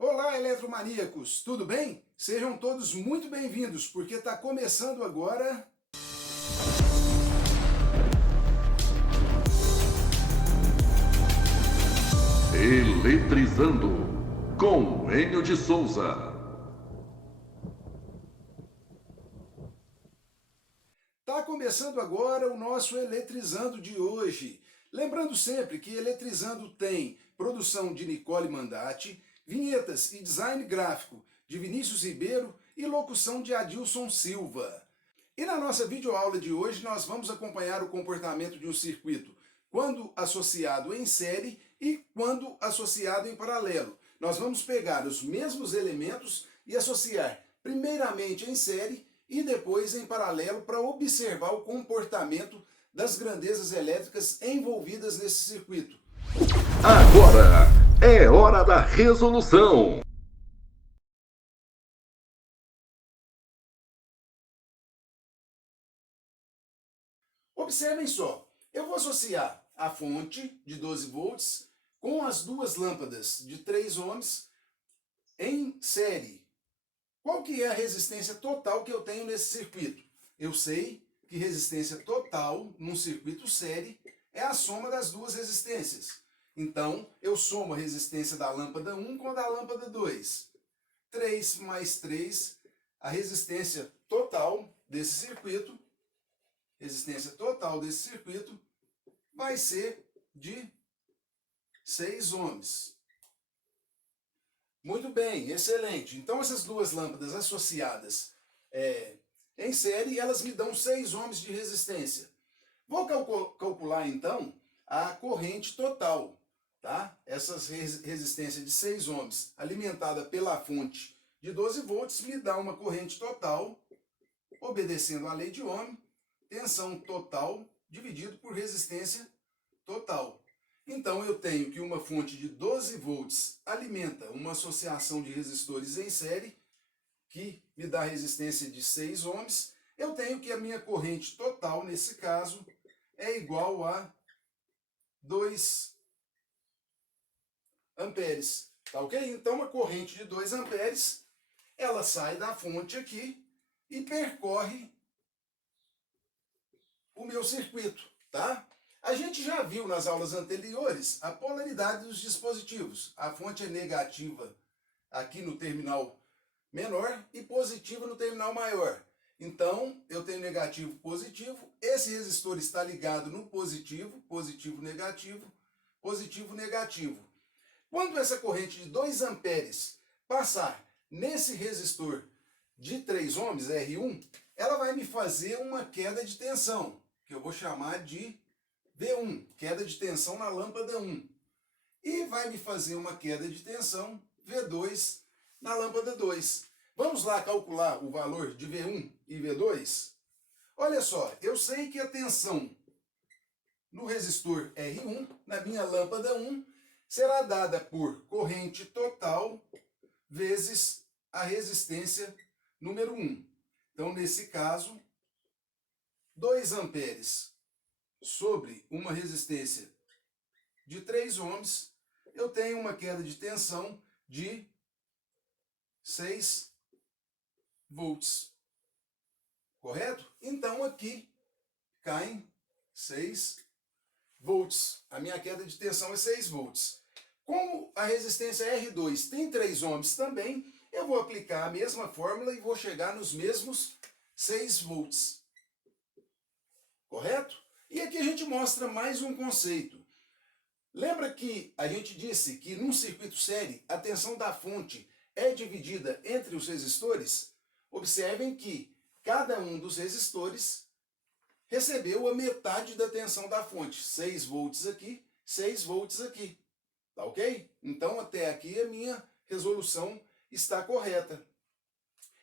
Olá, eletromaníacos, tudo bem? Sejam todos muito bem-vindos, porque está começando agora... Eletrizando, com Enio de Souza. Está começando agora o nosso Eletrizando de hoje. Lembrando sempre que Eletrizando tem produção de Nicole Mandati, vinhetas e design gráfico de Vinícius Ribeiro e locução de Adilson Silva. E na nossa videoaula de hoje nós vamos acompanhar o comportamento de um circuito quando associado em série e quando associado em paralelo. Nós vamos pegar os mesmos elementos e associar primeiramente em série e depois em paralelo para observar o comportamento das grandezas elétricas envolvidas nesse circuito. Agora é hora da resolução. Observem só, eu vou associar a fonte de 12 volts com as duas lâmpadas de 3 ohms em série. Qual que é a resistência total que eu tenho nesse circuito? Eu sei que resistência total num circuito série é a soma das duas resistências. Então, eu somo a resistência da lâmpada 1 com a da lâmpada 2. 3 mais 3, a resistência total desse circuito, vai ser de 6 ohms. Muito bem, excelente. Então essas duas lâmpadas associadas em série, elas me dão 6 ohms de resistência. Vou calcular então a corrente total, tá? Essa resistência de 6 ohms alimentada pela fonte de 12 volts me dá uma corrente total, obedecendo à lei de Ohm, tensão total dividido por resistência total. Então eu tenho que uma fonte de 12 volts alimenta uma associação de resistores em série, que me dá resistência de 6 ohms. Eu tenho que a minha corrente total, nesse caso, é igual a 2 amperes. Tá ok? Então uma corrente de 2 amperes, ela sai da fonte aqui e percorre o meu circuito, tá? A gente já viu nas aulas anteriores a polaridade dos dispositivos. A fonte é negativa aqui no terminal menor e positiva no terminal maior. Então, eu tenho negativo, positivo. Esse resistor está ligado no positivo, positivo, negativo, positivo, negativo. Quando essa corrente de 2 amperes passar nesse resistor de 3 ohms, R1, ela vai me fazer uma queda de tensão, que eu vou chamar de V1, queda de tensão na lâmpada 1. E vai me fazer uma queda de tensão, V2, na lâmpada 2. Vamos lá calcular o valor de V1 e V2? Olha só, eu sei que a tensão no resistor R1, na minha lâmpada 1, será dada por corrente total vezes a resistência número 1. Então, nesse caso, 2 amperes sobre uma resistência de 3 ohms, eu tenho uma queda de tensão de 6 volts. Correto? Então aqui caem 6 volts. A minha queda de tensão é 6 volts. Como a resistência R2 tem 3 ohms também, eu vou aplicar a mesma fórmula e vou chegar nos mesmos 6 volts. Correto? E aqui a gente mostra mais um conceito. Lembra que a gente disse que num circuito série a tensão da fonte é dividida entre os resistores? Observem que cada um dos resistores recebeu a metade da tensão da fonte. 6 volts aqui, 6 volts aqui. Tá ok? Então até aqui a minha resolução está correta.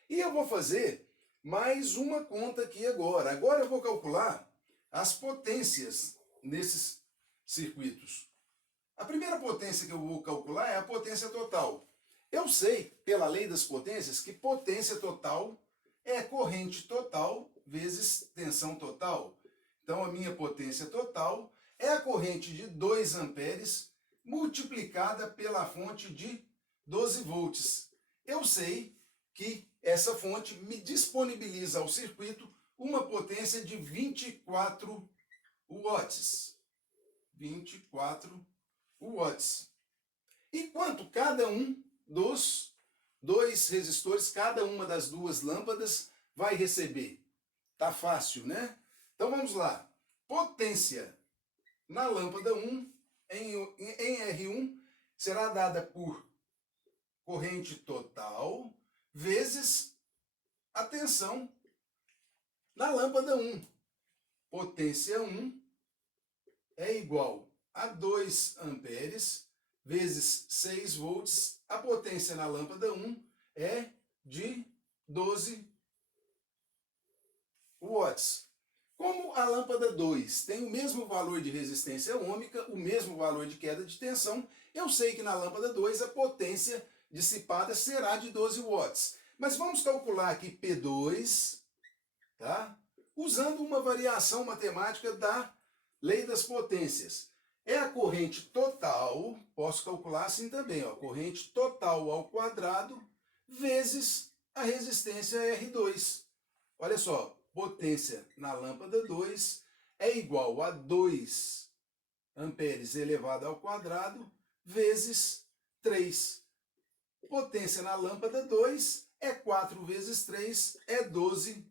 E eu vou fazer mais uma conta aqui agora. Agora eu vou calcular as potências nesses circuitos. A primeira potência que eu vou calcular é a potência total. Eu sei, pela lei das potências, que potência total é corrente total vezes tensão total. Então, a minha potência total é a corrente de 2 amperes multiplicada pela fonte de 12 volts. Eu sei que essa fonte me disponibiliza ao circuito uma potência de 24 watts. 24 watts. E quanto cada um dos dois resistores, cada uma das duas lâmpadas vai receber? Tá fácil, né? Então vamos lá. Potência na lâmpada 1 em R1 será dada por corrente total vezes a tensão na lâmpada 1. Potência 1 é igual a 2 amperes vezes 6 volts. A potência na lâmpada 1 é de 12 watts. Como a lâmpada 2 tem o mesmo valor de resistência ohmica, o mesmo valor de queda de tensão, eu sei que na lâmpada 2 a potência dissipada será de 12 watts. Mas vamos calcular aqui P2, tá? Usando uma variação matemática da lei das potências. É a corrente total, posso calcular assim também, ó, corrente total ao quadrado vezes a resistência R2. Olha só, potência na lâmpada 2 é igual a 2 amperes elevado ao quadrado vezes 3. Potência na lâmpada 2 é 4 vezes 3, é 12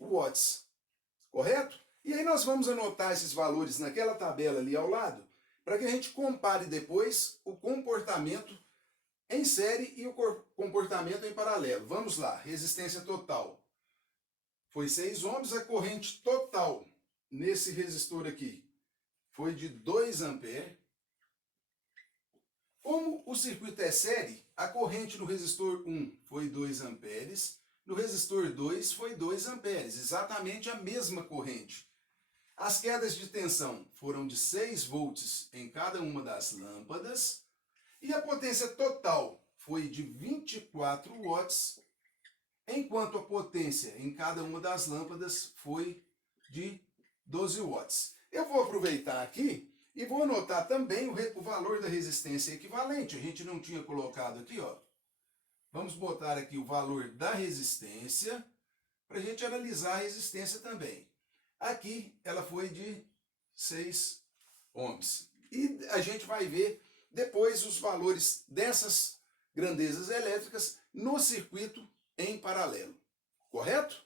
watts. Correto? E aí nós vamos anotar esses valores naquela tabela ali ao lado, para que a gente compare depois o comportamento em série e o comportamento em paralelo. Vamos lá, resistência total foi 6 ohms, a corrente total nesse resistor aqui foi de 2 amperes. Como o circuito é série, a corrente no resistor 1 foi 2 amperes, no resistor 2 foi 2 amperes, exatamente a mesma corrente. As quedas de tensão foram de 6 volts em cada uma das lâmpadas, e a potência total foi de 24 watts, enquanto a potência em cada uma das lâmpadas foi de 12 watts. Eu vou aproveitar aqui e vou anotar também o valor da resistência equivalente. A gente não tinha colocado aqui, ó. Vamos botar aqui o valor da resistência, para a gente analisar a resistência também. Aqui ela foi de 6 ohms. E a gente vai ver depois os valores dessas grandezas elétricas no circuito em paralelo. Correto?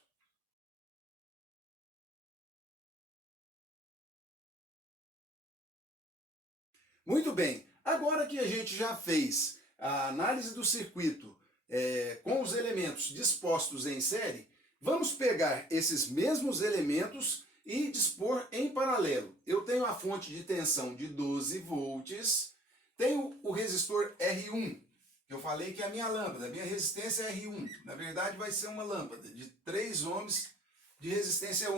Muito bem. Agora que a gente já fez a análise do circuito com os elementos dispostos em série, vamos pegar esses mesmos elementos e dispor em paralelo. Eu tenho a fonte de tensão de 12 volts, tenho o resistor R1, que eu falei que é a minha lâmpada, a minha resistência é R1. Na verdade vai ser uma lâmpada de 3 ohms de resistência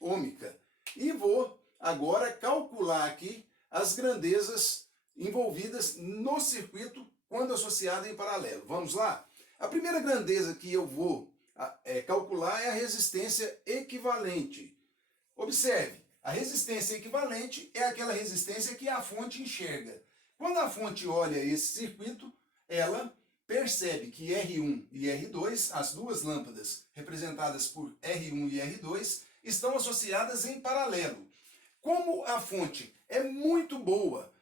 ohmica. E vou agora calcular aqui as grandezas envolvidas no circuito quando associada em paralelo. Vamos lá? A primeira grandeza que eu vou calcular é a resistência equivalente. Observe, a resistência equivalente é aquela resistência que a fonte enxerga. Quando a fonte olha esse circuito, ela percebe que R1 e R2, as duas lâmpadas representadas por R1 e R2, estão associadas em paralelo. Como a fonte é muito boa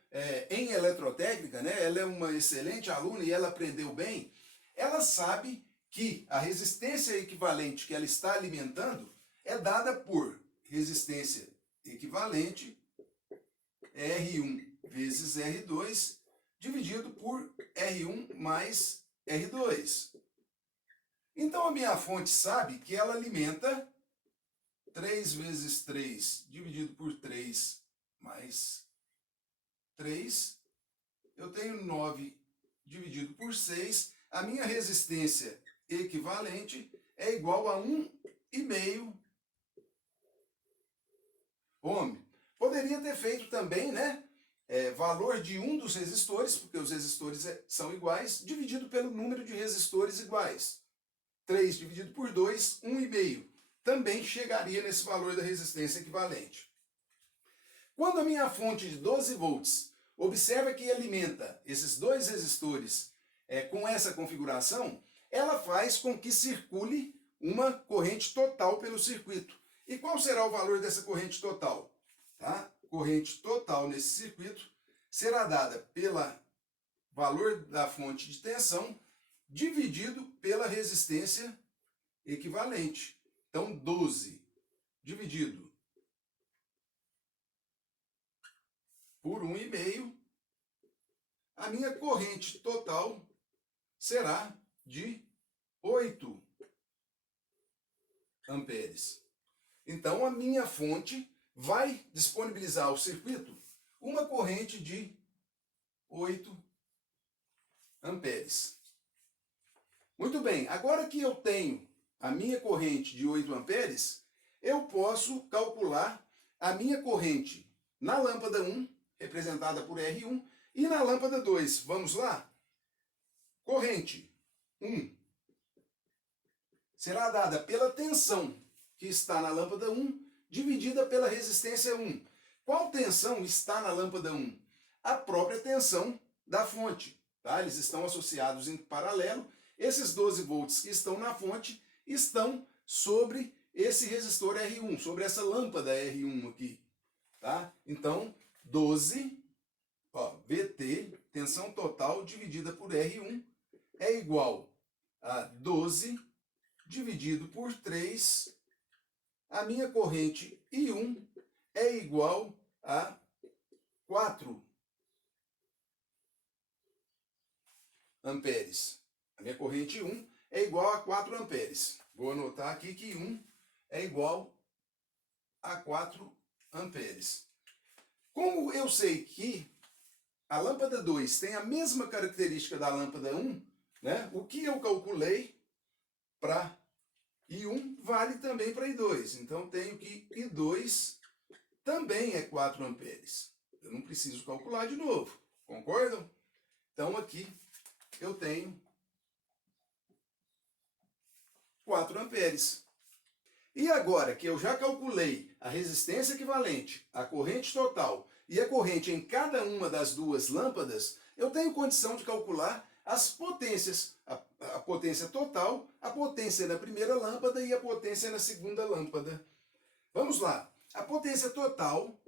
em eletrotécnica, né? Ela é uma excelente aluna e ela aprendeu bem, ela sabe que a resistência equivalente que ela está alimentando é dada por resistência equivalente R1 vezes R2 dividido por R1 mais R2. Então a minha fonte sabe que ela alimenta 3 vezes 3 dividido por 3 mais 3. Eu tenho 9 dividido por 6. A minha resistência equivalente é igual a 1,5 ohm. Poderia ter feito também, né? Valor de um dos resistores, porque os resistores são iguais, dividido pelo número de resistores iguais. 3 dividido por 2, 1,5. Também chegaria nesse valor da resistência equivalente. Quando a minha fonte de 12 volts observa que alimenta esses dois resistores com essa configuração, ela faz com que circule uma corrente total pelo circuito. E qual será o valor dessa corrente total? Tá? Corrente total nesse circuito será dada pelo valor da fonte de tensão dividido pela resistência equivalente. Então, 12 dividido por 1,5, a minha corrente total será de 8 amperes. Então, a minha fonte vai disponibilizar ao circuito uma corrente de 8 amperes. Muito bem, agora que eu tenho a minha corrente de 8 amperes, eu posso calcular a minha corrente na lâmpada 1, representada por R1, e na lâmpada 2. Vamos lá? Corrente 1 será dada pela tensão que está na lâmpada 1, dividida pela resistência 1. Qual tensão está na lâmpada 1? A própria tensão da fonte. Tá? Eles estão associados em paralelo. Esses 12 volts que estão na fonte estão sobre esse resistor R1, sobre essa lâmpada R1 aqui. Tá? Então, 12, VT, tensão total dividida por R1, é igual a 12 dividido por 3, a minha corrente I1 é igual a 4 amperes. A minha corrente I1 é igual a 4 amperes. Vou anotar aqui que I1 é igual a 4 amperes. Como eu sei que a lâmpada 2 tem a mesma característica da lâmpada 1, né, o que eu calculei para I1 vale também para I2. Então, tenho que I2 também é 4 amperes. Eu não preciso calcular de novo. Concordam? Então, aqui eu tenho 4 amperes. E agora que eu já calculei a resistência equivalente, a corrente total e a corrente em cada uma das duas lâmpadas, eu tenho condição de calcular as potências, a potência total, a potência na primeira lâmpada e a potência na segunda lâmpada. Vamos lá. A potência total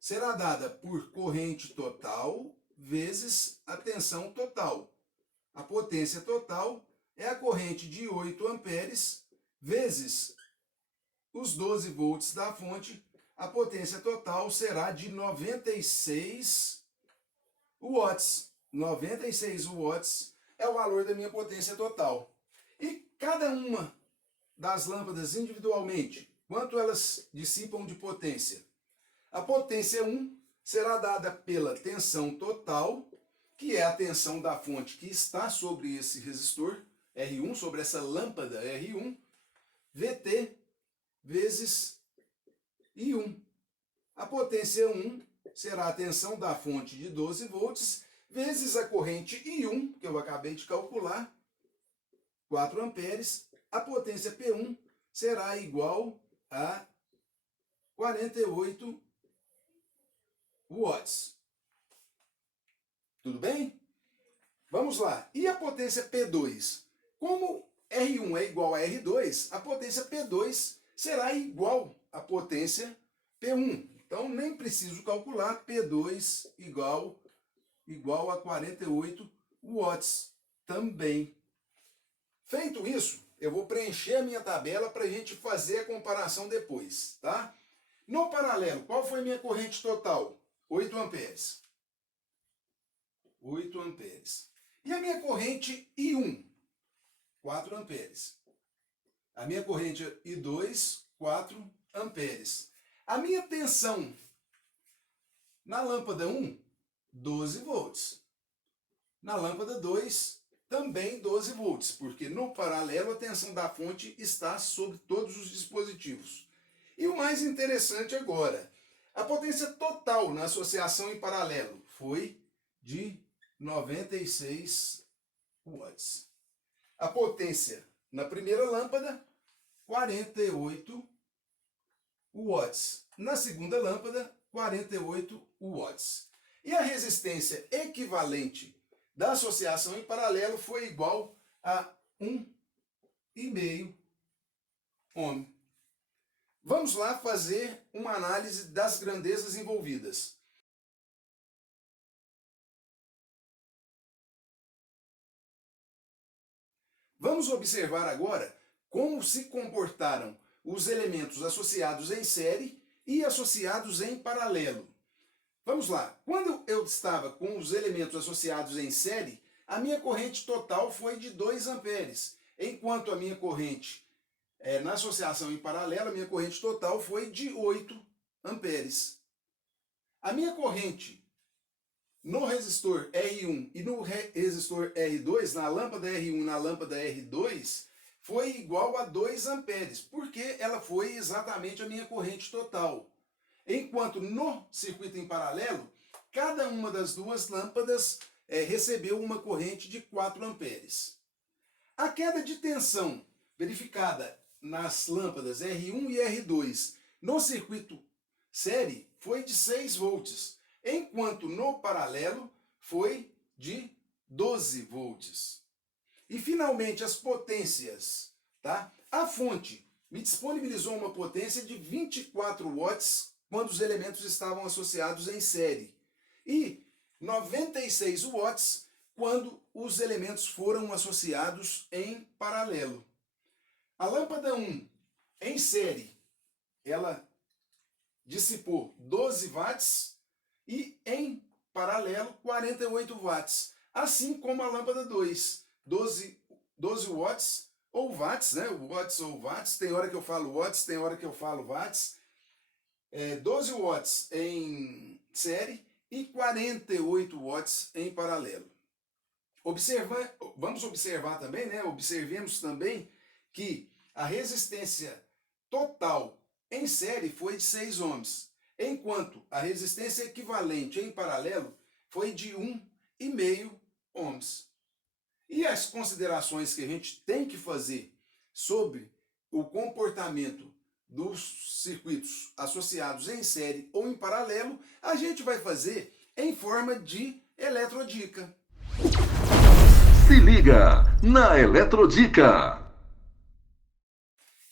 será dada por corrente total vezes a tensão total. A potência total é a corrente de 8 amperes vezes os 12 volts da fonte. A potência total será de 96 watts. 96 watts é o valor da minha potência total. E cada uma das lâmpadas individualmente, quanto elas dissipam de potência? A potência 1 será dada pela tensão total, que é a tensão da fonte que está sobre esse resistor R1, sobre essa lâmpada R1, VT vezes I1. A potência 1 será a tensão da fonte de 12 volts, vezes a corrente I1, que eu acabei de calcular, 4 amperes. A potência P1 será igual a 48 watts. Tudo bem? Vamos lá. E a potência P2? Como R1 é igual a R2, a potência P2 será igual à potência P1. Então, nem preciso calcular. P2 igual a 48 watts também. Feito isso, eu vou preencher a minha tabela para a gente fazer a comparação depois, tá? No paralelo, qual foi a minha corrente total? 8 amperes. 8 amperes. E a minha corrente I1? 4 amperes. A minha corrente I2, 4 amperes. A minha tensão na lâmpada 1, 12 volts. Na lâmpada 2, também 12 volts, porque no paralelo a tensão da fonte está sobre todos os dispositivos. E o mais interessante agora, a potência total na associação em paralelo foi de 96 watts. A potência na primeira lâmpada, 48 watts. Na segunda lâmpada, 48 watts. E a resistência equivalente da associação em paralelo foi igual a 1,5 ohm. Vamos lá fazer uma análise das grandezas envolvidas. Vamos observar agora como se comportaram os elementos associados em série e associados em paralelo. Vamos lá. Quando eu estava com os elementos associados em série, a minha corrente total foi de 2 amperes, enquanto a minha corrente na associação em paralelo, a minha corrente total foi de 8 amperes. A minha corrente no resistor R1 e no resistor R2, na lâmpada R1 e na lâmpada R2, foi igual a 2 amperes, porque ela foi exatamente a minha corrente total. Enquanto no circuito em paralelo, cada uma das duas lâmpadas recebeu uma corrente de 4 amperes. A queda de tensão verificada nas lâmpadas R1 e R2 no circuito série foi de 6 volts, enquanto no paralelo foi de 12 volts. E finalmente as potências, tá? A fonte me disponibilizou uma potência de 24 watts quando os elementos estavam associados em série e 96 watts quando os elementos foram associados em paralelo. A lâmpada 1 em série, ela dissipou 12 watts e em paralelo 48 watts, assim como a lâmpada 2, 12 watts ou watts, né? Watts ou watts, tem hora que eu falo watts, tem hora que eu falo watts. 12 watts em série e 48 watts em paralelo. Vamos observar também, né? Observemos também que a resistência total em série foi de 6 ohms, enquanto a resistência equivalente em paralelo foi de 1,5 ohms. E as considerações que a gente tem que fazer sobre o comportamento dos circuitos associados em série ou em paralelo, a gente vai fazer em forma de eletrodica. Se liga na Eletrodica!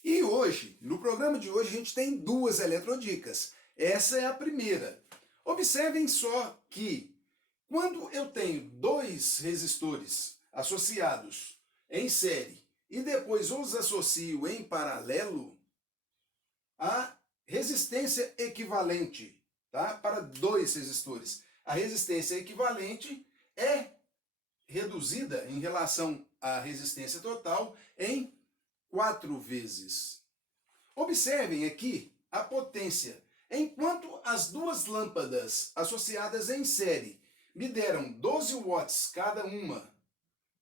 E hoje, no programa de hoje, a gente tem 2 eletrodicas. Essa é a primeira. Observem só que quando eu tenho 2 resistores associados em série e depois os associo em paralelo, a resistência equivalente, tá? Para 2 resistores, a resistência equivalente é reduzida em relação à resistência total em 4 vezes. Observem aqui a potência. Enquanto as 2 lâmpadas associadas em série me deram 12 watts cada uma,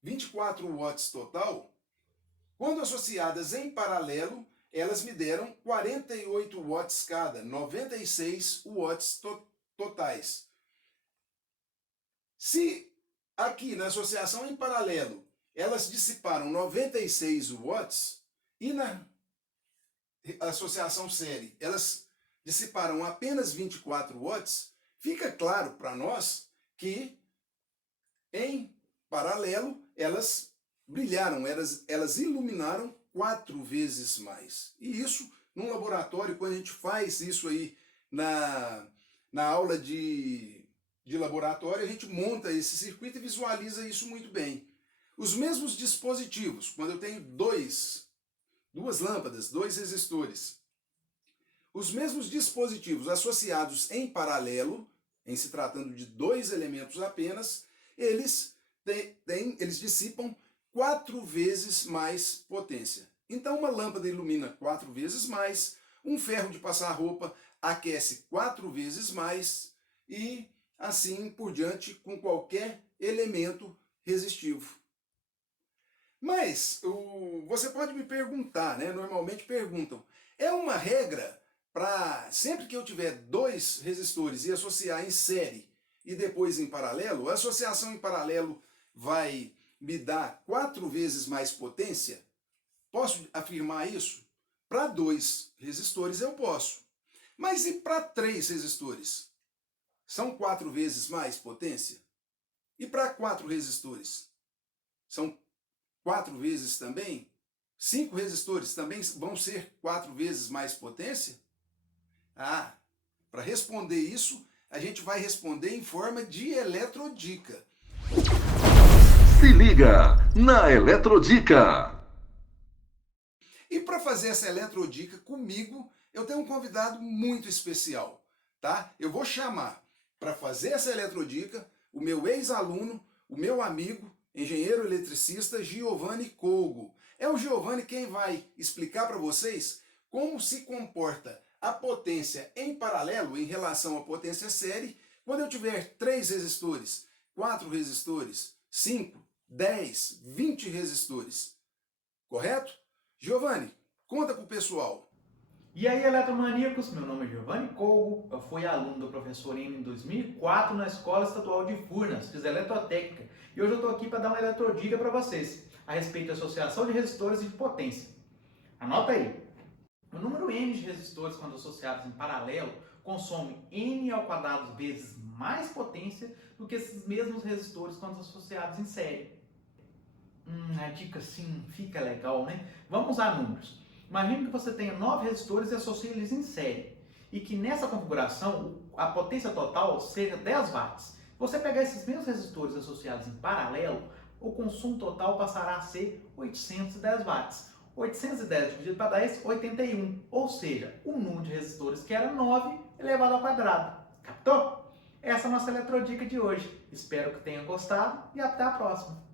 24 watts total, quando associadas em paralelo, elas me deram 48 watts cada, 96 watts totais. Se aqui na associação em paralelo elas dissiparam 96 watts e na associação série elas dissiparam apenas 24 watts, fica claro para nós que em paralelo elas brilharam, elas iluminaram 4 vezes mais. E isso, num laboratório, quando a gente faz isso aí na aula de laboratório, a gente monta esse circuito e visualiza isso muito bem. Os mesmos dispositivos, quando eu tenho duas lâmpadas, 2 resistores, os mesmos dispositivos associados em paralelo, em se tratando de 2 elementos apenas, eles dissipam 4 vezes mais potência. Então uma lâmpada ilumina 4 vezes mais, um ferro de passar roupa aquece 4 vezes mais e assim por diante com qualquer elemento resistivo. Mas você pode me perguntar, né? Normalmente perguntam, é uma regra para sempre que eu tiver 2 resistores e associar em série e depois em paralelo, a associação em paralelo vai me dar 4 vezes mais potência? Posso afirmar isso? Para 2 resistores eu posso. Mas e para 3 resistores? são 4 vezes mais potência? E para 4 resistores? São 4 vezes também? 5 resistores também vão ser 4 vezes mais potência? Ah, para responder isso, a gente vai responder em forma de eletrodica. Se liga na Eletrodica! E para fazer essa eletrodica comigo, eu tenho um convidado muito especial, tá? Eu vou chamar para fazer essa eletrodica o meu ex-aluno, o meu amigo, engenheiro eletricista Giovanni Colgo. É o Giovanni quem vai explicar para vocês como se comporta a potência em paralelo em relação à potência série quando eu tiver 3 resistores, 4 resistores, 5, 10, 20 resistores. Correto? Giovanni, conta pro pessoal. E aí, eletromaníacos, meu nome é Giovanni Colgo, eu fui aluno do professor M em 2004 na Escola Estadual de Furnas, fiz eletrotécnica, e hoje eu estou aqui para dar uma eletrodica para vocês, a respeito da associação de resistores e de potência. Anota aí, o número N de resistores quando associados em paralelo consome N² vezes mais potência do que esses mesmos resistores quando associados em série. A dica sim fica legal, né? Vamos usar números. Imagine que você tenha 9 resistores e associe eles em série. E que nessa configuração a potência total seja 10 watts. Se você pegar esses mesmos resistores associados em paralelo, o consumo total passará a ser 810 watts. 810 dividido para 10, 81. Ou seja, o número de resistores que era 9 elevado ao quadrado. Captou? Essa é a nossa eletrodica de hoje. Espero que tenham gostado e até a próxima.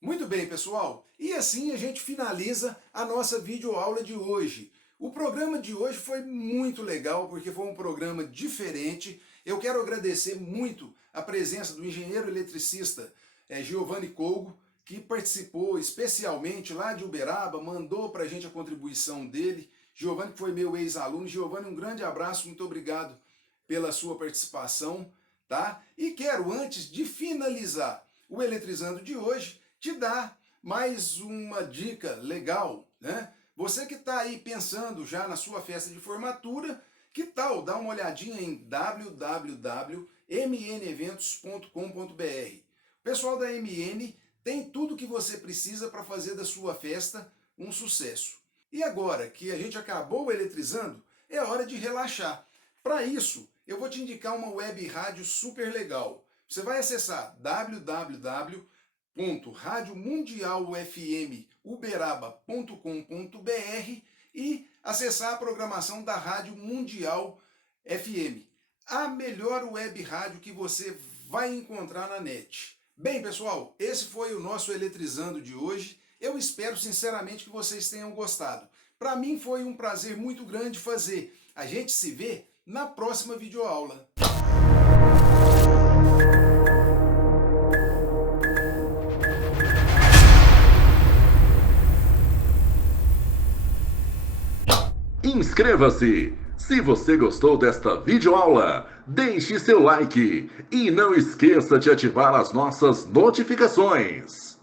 Muito bem, pessoal. E assim a gente finaliza a nossa videoaula de hoje. O programa de hoje foi muito legal, porque foi um programa diferente. Eu quero agradecer muito a presença do engenheiro eletricista Giovanni Colgo, que participou especialmente lá de Uberaba, mandou para a gente a contribuição dele. Giovanni, que foi meu ex-aluno. Giovanni, um grande abraço, muito obrigado pela sua participação, tá? E quero, antes de finalizar o Eletrizando de hoje, te dar mais uma dica legal, né? Você que está aí pensando já na sua festa de formatura, que tal dar uma olhadinha em www.mneventos.com.br? O pessoal da MN tem tudo que você precisa para fazer da sua festa um sucesso. E agora que a gente acabou o Eletrizando, é hora de relaxar. Para isso, eu vou te indicar uma web rádio super legal. Você vai acessar www.radiomundialfmuberaba.com.br e acessar a programação da Rádio Mundial FM, a melhor web rádio que você vai encontrar na net. Bem, pessoal, esse foi o nosso Eletrizando de hoje. Eu espero sinceramente que vocês tenham gostado. Para mim foi um prazer muito grande fazer. A gente se vê na próxima videoaula. Inscreva-se! Se você gostou desta videoaula, deixe seu like e não esqueça de ativar as nossas notificações.